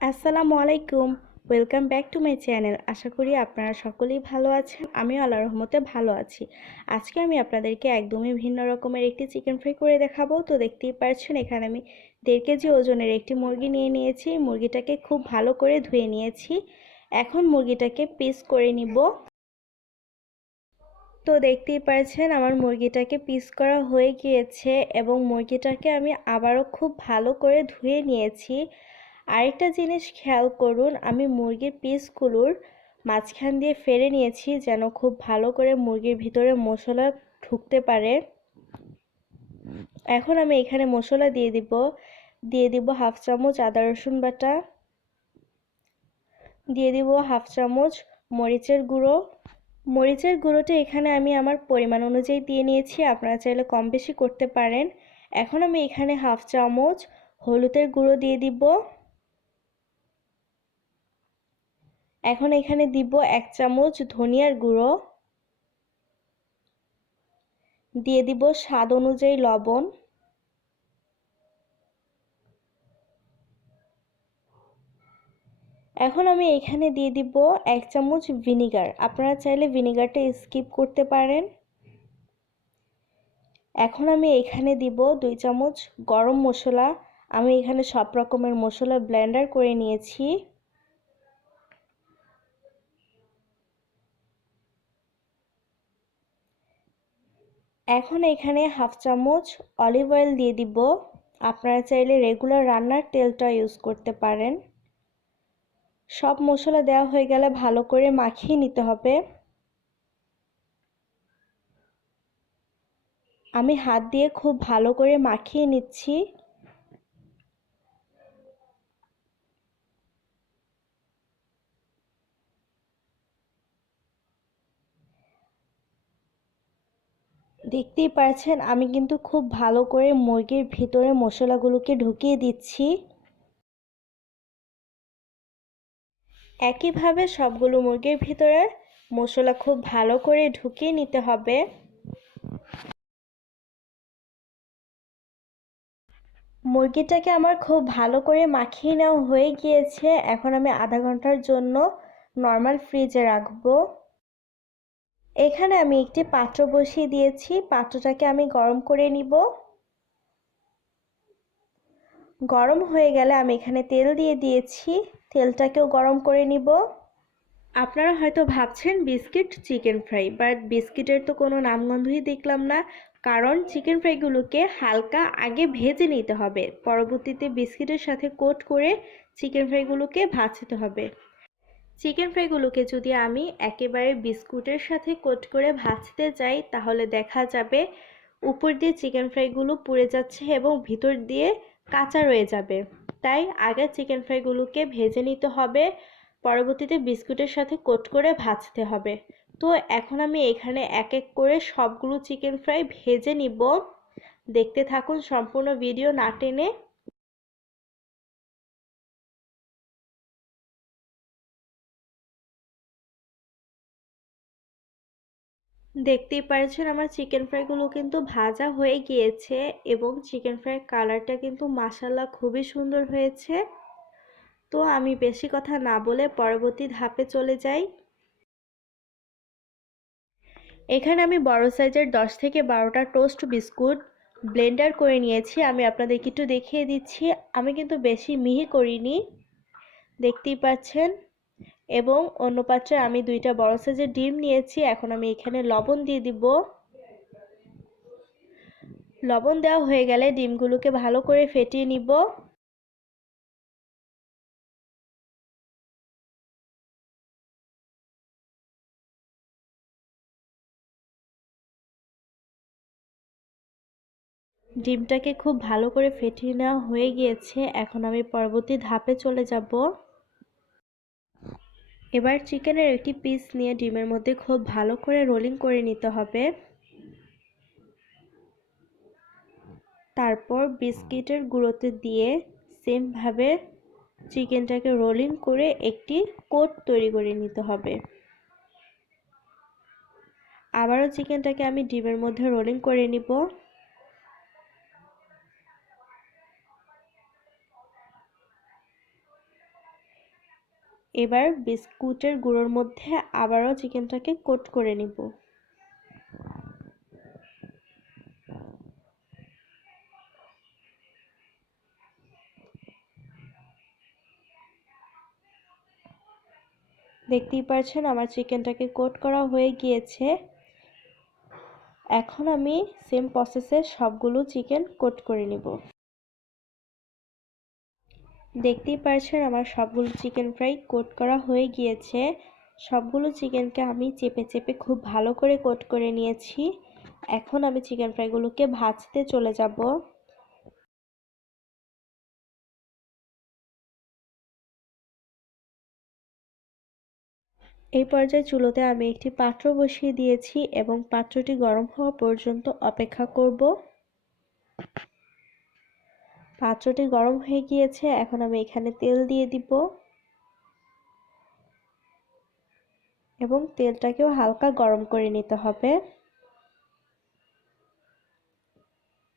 আসসালামু আলাইকুম। Welcome back to my channel. আশা করি আপনারা সকলেই ভালো আছেন। আমিও আল্লাহর রহমতে ভালো আছি। আজকে আমি আপনাদেরকে একদমই ভিন্ন রকমের একটি চিকেন ফ্রাই করে দেখাবো। তো দেখতেই পাচ্ছেন এখানে আমি 1.5 কেজি ওজনের একটি মুরগি নিয়ে নিয়েছি। মুরগিটাকে খুব ভালো করে ধুয়ে নিয়েছি। এখন মুরগিটাকে পিস করে নিব। তো দেখতেই পাচ্ছেন আমার মুরগিটাকে পিস করা হয়ে গিয়েছে এবং মুরগিটাকে আমি আবারও খুব ভালো করে ধুয়ে নিয়েছি। আরেকটা জিনিস খেয়াল করুন, আমি মুরগির পিসগুলোর মাঝখান দিয়ে ফেলে নিয়েছি যেন খুব ভালো করে মুরগির ভিতরে মশলা ঢুকতে পারে। এখন আমি এখানে মশলা দিয়ে দিব হাফ চামচ আদা রসুন বাটা, দিয়ে দিব হাফ চামচ মরিচের গুঁড়ো। মরিচের গুঁড়োটা এখানে আমি আমার পরিমাণ অনুযায়ী দিয়ে নিয়েছি, আপনারা চাইলে কম বেশি করতে পারেন। এখন আমি এখানে হাফ চামচ হলুদের গুঁড়ো দিয়ে দিব। এখন এখানে দিব 1 চামচ ধনিয়ার গুঁড়ো, দিয়ে দিব স্বাদ অনুযায়ী লবণ। এখন আমি এখানে দিয়ে দিব 1 চামচ ভিনিগার, আপনারা চাইলে ভিনিগারটা স্কিপ করতে পারেন। এখন আমি এখানে দিব 2 চামচ গরম মশলা। আমি এখানে সব রকমের মশলা ব্লেন্ডার করে নিয়েছি। এখন এখানে হাফ চামচ অলিভ অয়েল দিয়ে দিব, আপনারা চাইলে রেগুলার রান্নার তেলটা ইউজ করতে পারেন। সব মশলা দেওয়া হয়ে গেলে ভালো করে মাখিয়ে নিতে হবে। আমি হাত দিয়ে খুব ভালো করে মাখিয়ে নিচ্ছি। দেখতেই পাচ্ছেন আমি কিন্তু খুব ভালো করে মুরগির ভিতরে মশলাগুলোকে ঢুকিয়ে দিচ্ছি। একইভাবে সবগুলো মুরগির ভিতরে মশলা খুব ভালো করে ঢুকিয়ে নিতে হবে। মুরগিটাকে আমার খুব ভালো করে মাখিয়ে নেওয়া হয়ে গিয়েছে। এখন আমি আধা ঘন্টার জন্য নর্মাল ফ্রিজে রাখবো। এখানে আমি একটি পাত্র বসিয়ে দিয়েছি, পাত্রটাকে আমি গরম করে নিব। গরম হয়ে গেলে আমি এখানে তেল দিয়ে দিয়েছি, তেলটাকেও গরম করে নিব। আপনারা হয়তো ভাবছেন বিস্কিট চিকেন ফ্রাই, বাট বিস্কিটের তো কোনো নামগন্ধই দেখলাম না। কারণ চিকেন ফ্রাইগুলোকে হালকা আগে ভেজে নিতে হবে, পরবর্তীতে বিস্কিটের সাথে কোট করে চিকেন ফ্রাইগুলোকে ভাজতে হবে। চিকেন ফ্রাইগুলোকে যদি আমি একেবারে বিস্কুটের সাথে কোট করে ভাজতে যাই তাহলে দেখা যাবে উপর দিয়ে চিকেন ফ্রাইগুলো পুড়ে যাচ্ছে এবং ভিতর দিয়ে কাঁচা রয়ে যাবে। তাই আগে চিকেন ফ্রাইগুলোকে ভেজে নিতে হবে, পরবর্তীতে বিস্কুটের সাথে কোট করে ভাজতে হবে। তো এখন আমি এখানে এক এক করে সবগুলো চিকেন ফ্রাই ভেজে নিব। দেখতে থাকুন সম্পূর্ণ ভিডিও না টেনে। দেখতেই পাচ্ছেন আমার চিকেন ফ্রাইগুলো কিন্তু ভাজা হয়ে গিয়েছে এবং চিকেন ফ্রাইয়ের কালারটা কিন্তু মাশাআল্লাহ খুবই সুন্দর হয়েছে। তো আমি বেশি কথা না বলে পরবর্তী ধাপে চলে যাই। এখানে আমি বড় সাইজের 10 থেকে 12টা টোস্ট বিস্কুট ব্লেন্ডার করে নিয়েছি। আমি আপনাদেরকে একটু দেখিয়ে দিচ্ছি, আমি কিন্তু বেশি মিহি করিনি, দেখতেই পাচ্ছেন। এবং অন্য পাত্রে আমি 2টা বড় সাইজের ডিম নিয়েছি। এখন আমি এখানে লবণ দিয়ে দিব। লবণ দেওয়া হয়ে গেলে ডিমগুলোকে ভালো করে ফেটিয়ে নিব। ডিমটাকে খুব ভালো করে ফেটিয়ে নেওয়া হয়ে গিয়েছে। এখন আমি পরবর্তী ধাপে চলে যাব। এবার চিকেনের একটি পিস নিয়ে ডিমের মধ্যে খুব ভালো করে রোলিং করে নিতে হবে। তারপর বিস্কিটের গুঁড়োতে দিয়ে সেমভাবে চিকেনটাকে রোলিং করে একটি কোট তৈরি করে নিতে হবে। আবারও চিকেনটাকে আমি ডিমের মধ্যে রোলিং করে নিব। এবার বিস্কুটের গুঁড়োর মধ্যে আবারও চিকেনটাকে কোট করে নিব। দেখতেই পাচ্ছেন আমার চিকেনটাকে কোট করা হয়ে গিয়েছে। এখন আমি সেম প্রসেসে সবগুলো চিকেন কোট করে নিব। দেখতেই পাচ্ছেন আমার সবগুলো চিকেন ফ্রাই কোট করা হয়ে গিয়েছে। সবগুলো চিকেনকে আমি চেপে চেপে খুব ভালো করে কোট করে নিয়েছি। এখন আমি চিকেন ফ্রাইগুলোকে ভাজতে চলে যাব। এই পর্যায়ে চুলোতে আমি একটি পাত্র বসিয়ে দিয়েছি এবং পাত্রটি গরম হওয়া পর্যন্ত অপেক্ষা করব। পাত্রটি গরম হয়ে গিয়েছে, এখন আমি এখানে তেল দিয়ে দিব এবং তেলটাকেও হালকা গরম করে নিতে হবে।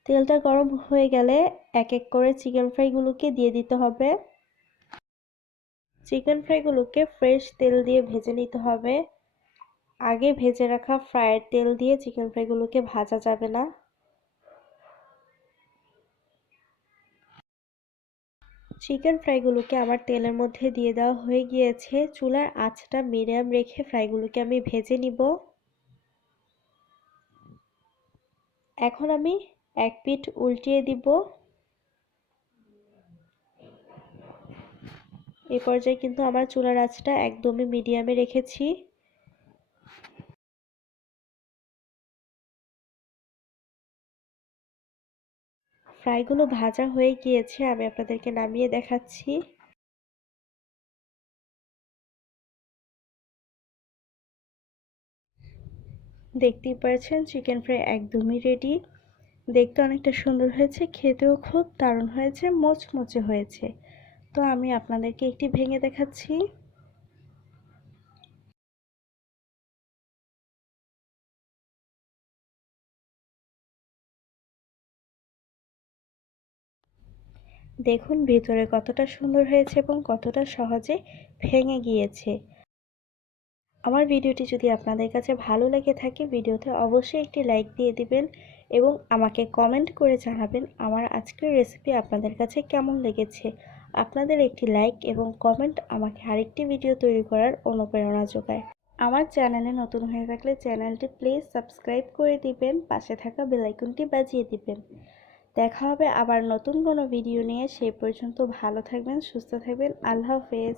তেলটা গরম হয়ে গেলে এক এক করে চিকেন ফ্রাইগুলোকে দিয়ে দিতে হবে। চিকেন ফ্রাইগুলোকে ফ্রেশ তেল দিয়ে ভেজে নিতে হবে। আগে ভেজে রাখা ফ্রাইয়ের তেল দিয়ে চিকেন ফ্রাইগুলোকে ভাজা যাবে না। চিকেন ফ্রাইগুলোকে আমার তেলের মধ্যে দিয়ে দেওয়া হয়ে গিয়েছে। চুলার আঁচটা মিডিয়াম রেখে ফ্রাইগুলোকে আমি ভেজে নিব। এখন আমি এক পিঠ উল্টিয়ে দিব। এই পর্যায়ে কিন্তু আমার চুলার আঁচটা একদমই মিডিয়ামে রেখেছি। ফ্রাইগুলো ভাজা হয়ে গিয়েছে, আমি আপনাদেরকে নামিয়ে দেখাচ্ছি। দেখতেই পাচ্ছেন চিকেন ফ্রাই একদমই রেডি। দেখতে অনেকটা সুন্দর হয়েছে, খেতেও খুব দারুণ হয়েছে, মচমচে হয়েছে। তো আমি আপনাদেরকে একটি ভেঙে দেখাচ্ছি। দেখুন ভিতরে কতটা সুন্দর হয়েছে এবং কতটা সহজে ভেঙে গিয়েছে। আমার ভিডিওটি যদি আপনাদের কাছে ভালো লেগে থাকে, ভিডিওতে অবশ্যই একটি লাইক দিয়ে দিবেন এবং আমাকে কমেন্ট করে জানাবেন আমার আজকের রেসিপি আপনাদের কাছে কেমন লেগেছে। আপনাদের একটি লাইক এবং কমেন্ট আমাকে আরেকটি ভিডিও তৈরি করার অনুপ্রেরণা যোগায়। আমার চ্যানেলে নতুন হয়ে থাকলে চ্যানেলটি প্লিজ সাবস্ক্রাইব করে দিবেন, পাশে থাকা বেল আইকনটি বাজিয়ে দিবেন। দেখা হবে আবার নতুন কোনো ভিডিও নিয়ে। সেই পর্যন্ত ভালো থাকবেন, সুস্থ থাকবেন। আল্লাহ হাফেজ।